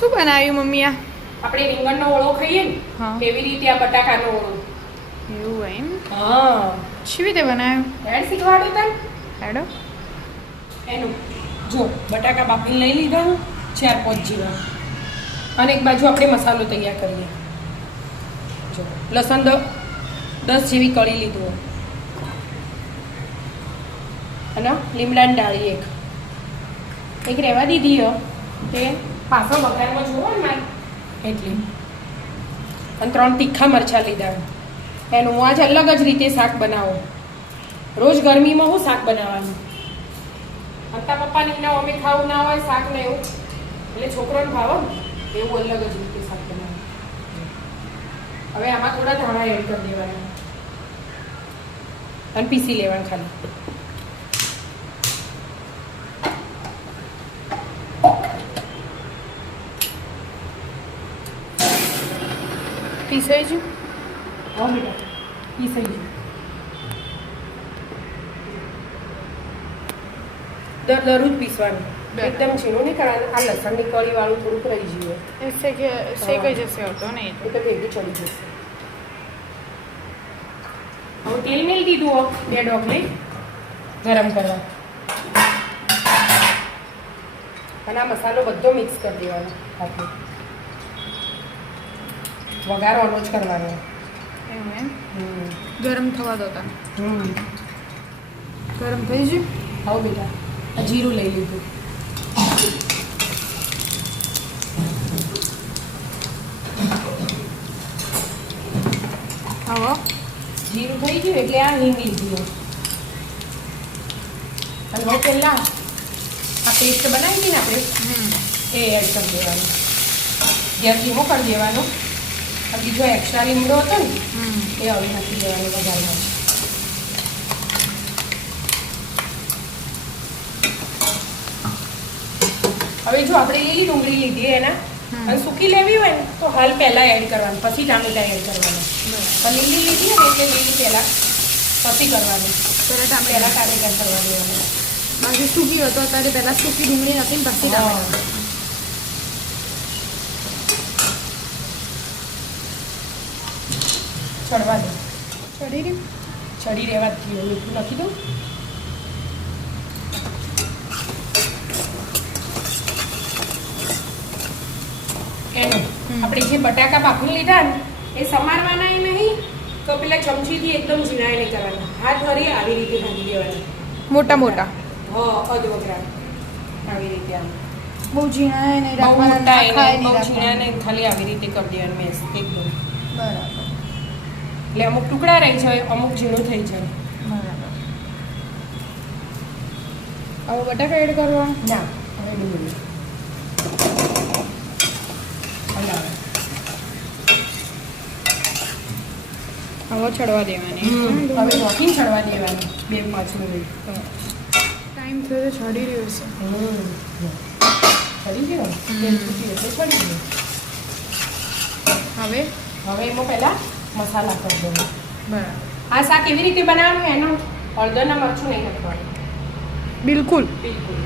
શું બનાવ્યું મમ્મી આ? આપણે રીંગણનો ઓળો ખાઈએ ને હા. એવી રીતે આ બટાકાનો ઓળો. એવું એમ? હા. કેવી રીતે બનાવ્યું? એડ શીખવાડું તને. હેડો. એનું જો બટાકા બાફીને લઈ લીધા 4-5 જેવા. અને એક બાજુ આપણે મસાલો તૈયાર કરીએ. જો લસણ 10 જેવી કળી લીધું. અને લીમડાની ડાળી એક રહેવા દીધી હો તે પાછો વઘારમાં જોવો ને મારે એટલી. અને 3 તીખા મરચાં લીધા. એનું હું આજ અલગ જ રીતે શાક બનાવો. રોજ ગરમીમાં હું શાક બનાવવાનું. અંતા પપ્પાની ના અમે ખાવું ના હોય શાક ને એવું એટલે છોકરોને ભાવે ને એવું અલગ જ રીતે શાક બનાવવાનું. હવે આમાં થોડા ધાણા એડ કરી દેવાના અને પીસી લેવાનું ખાલી. પીસાઈ ગયું? હા બેટા પીસાઈ ગયું. દરરોજ પીસવાનું. બરાબર. એકદમ ઝીણું નહીં કરવાનું. આ લસણની કળી વાળું થોડુંક રહી ગયું શેકાઈ જશે હતો ને એ તો ભેગું ચડી જશે. હવે તેલ મેળ દીધું હો 2 ડોકલી ગરમ કરવા. અને આ મસાલો બધો મિક્સ કરી દેવાનો સાથે. વઘાર ઓનો જ કરવાનો. એવું એમ? ગરમ થવા દો તા. ગરમ થઈ ગયું? હવે બેટા આ જીરું લઈ લીધું. હવે જીરું થઈ ગયું એટલે આ હિંગ લીધી. અને હવે પહેલા આ પેસ્ટ બનાવી હતી ને આપણે એ એડ કરી દેવાનું. ગેસ ધીમો કરી દેવાનો. અને બીજો એક્સ્ટ્રા લીમડો હતો ને એ હવે નાખી દેવાનો વઘારમાં. હવે જો આપણે લીલી ડુંગળી લીધી એના અને સૂકી લેવી હોય ને તો હાલ પહેલા એડ કરવાનું પછી ટામેટા એડ કરવાનું. પણ લીલી લીધી ને એટલે લીલી પહેલા પછી કરવાનું. પહેલા ટામેટા કરવા દેવાનું. બાકી સૂકી હતો અત્યારે પહેલા સૂકી ડુંગળી નથી ને પછી ટામેટા. ચડવા દો. ચડી રહ્યું? ચડી રહેવા જ મીઠું નાખી દઉં. એનું આપણે જે બટાકા બાફી લીધા ને એ સમારવાના નહીં તો પેલા ચમચીથી એકદમ ઝીણા નહીં કરવાના. હાથ ભરી આવી રીતે ભાંગી દેવાના. મોટા મોટા? હા અધવગરા આવી રીતે આમ. બહુ ઝીણા નહીં બહુ મોટા રાખવાના, એને બહુ ઝીણા નહીં, ખાલી આવી રીતે કરી દેવાનું મેસ એકદમ. બરાબર. એટલે અમુક ટુકડા રહી જાય અમુક ઝીણું થઈ જાય. બરાબર. હવે બટાકા એડ કરવા? ના હવે ડુંગળી હલાવે. હવે ચડવા દેવાની. હવે રોકીને ચડવા દેવાનું 2-5 મિનિટ. ટાઈમ થયો તો ચડી રહ્યો છે. ચડી ગયો તેલ છૂટી એટલે ચડી ગયો. હવે એમાં પહેલા મસાલા કરી દો. બરાબર. આ શાક એવી રીતે બનાવવાનું એનું હળદરના મરચું નહીં નાખવાનું બિલકુલ. બિલકુલ.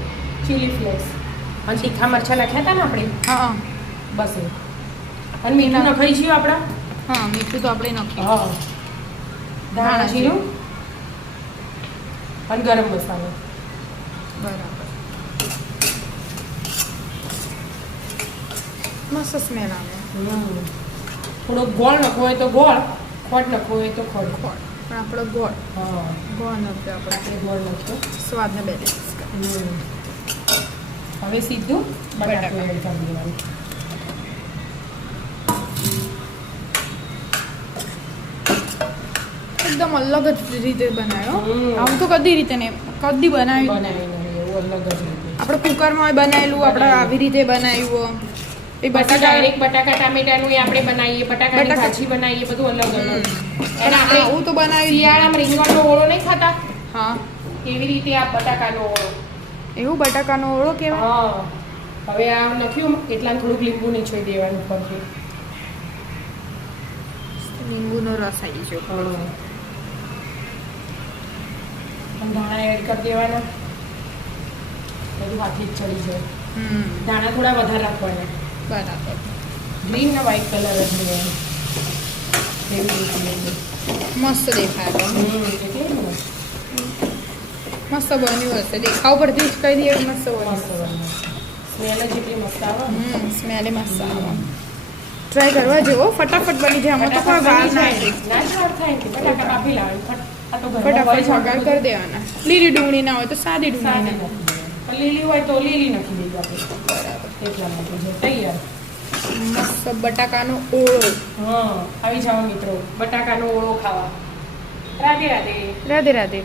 ચીલી ફ્લેક્સ અને તીખા મરચાં નાખ્યા હતા ને આપણે હા બસ એ. અને મીઠું નખાઈ ગયું આપણા. હા મીઠું તો આપણે નાખ્યું. હા ધાણા જીરું અને ગરમ મસાલો. બરાબર. મસ્ત સ્મેલ આવે. થોડો ગોળ નાખવો હોય તો ગોળ, ખોટ નાખવો હોય તો ખોટ. પણ આપણો ગોળ હા ગોળ નાખ્યો આપણે. એ ગોળ નાખ્યો. સ્વાદને બેલેન્સ. હવે સીધું બટાકા એડ કરી દેવાનું. એકદમ અલગ જ રીતે બનાવ્યો. આવું તો કદી રીતે નહીં કદી બનાવ્યું. બનાવીને એવું અલગ જ રીતે. આપણે કુકરમાં બનાવેલું, આપણે આવી રીતે બનાવ્યું. એ બટાકા બટાકા એક બટાકા ટામેટાનું એ આપણે બનાવીએ, બટાકાની ભાજી બનાવીએ, બધું અલગ અલગ. અને આપણે આવું તો બનાવ્યું. શિયાળામાં રીંગણનો ઓળો નહીં ખાતા હા એવી રીતે આ બટાકાનો ઓળો. એવું બટાકાનો ઓળો કહેવાય. હા હવે આ નાખ્યું એટલા થોડુંક લીંબુ નીચોઈ દેવાનું ઉપરથી. લીંબુનો રસ આવી ગયો. અને ધાણા એડ કરી દેવાના. બધું હાથે જ ચડી જાય. દાણા થોડા વધારે રાખવાના. બરાબર ગ્રીન ને વ્હાઈટ કલર જ લેવાનો એવી રીતે લેજો. મસ્ત દેખાય તો. એટલે ને મસ્ત બન્યું હશે દેખાવ પરથી જ કહી દઈએ મસ્ત બન્યું. મસ્ત બને સ્મેલ જ એટલી મસ્ત આવે સ્મેલે મસ્ત આવે. ટ્રાય કરવા જેવો ફટાફટ બની જાય આમાં તો કોઈ વાર ના લાગે. ના જ વાર થાય કે બટાકા કાપી લાવે આ તો ફટાફટ વઘાર કરી દેવાના. લીલી ડુંગળી ના હોય તો સાદી ડુંગળી સાદી નાખો. નાખી દેવાની. લીલી હોય તો લીલી નાખી દેજો આપણે બરાબર. એટલા માટે છે તૈયાર. મસ્ત બટાકાનો ઓળો. હા આવી જાઓ મિત્રો બટાકાનો ઓળો ખાવા. રાધે રાધે. રાધે રાધે.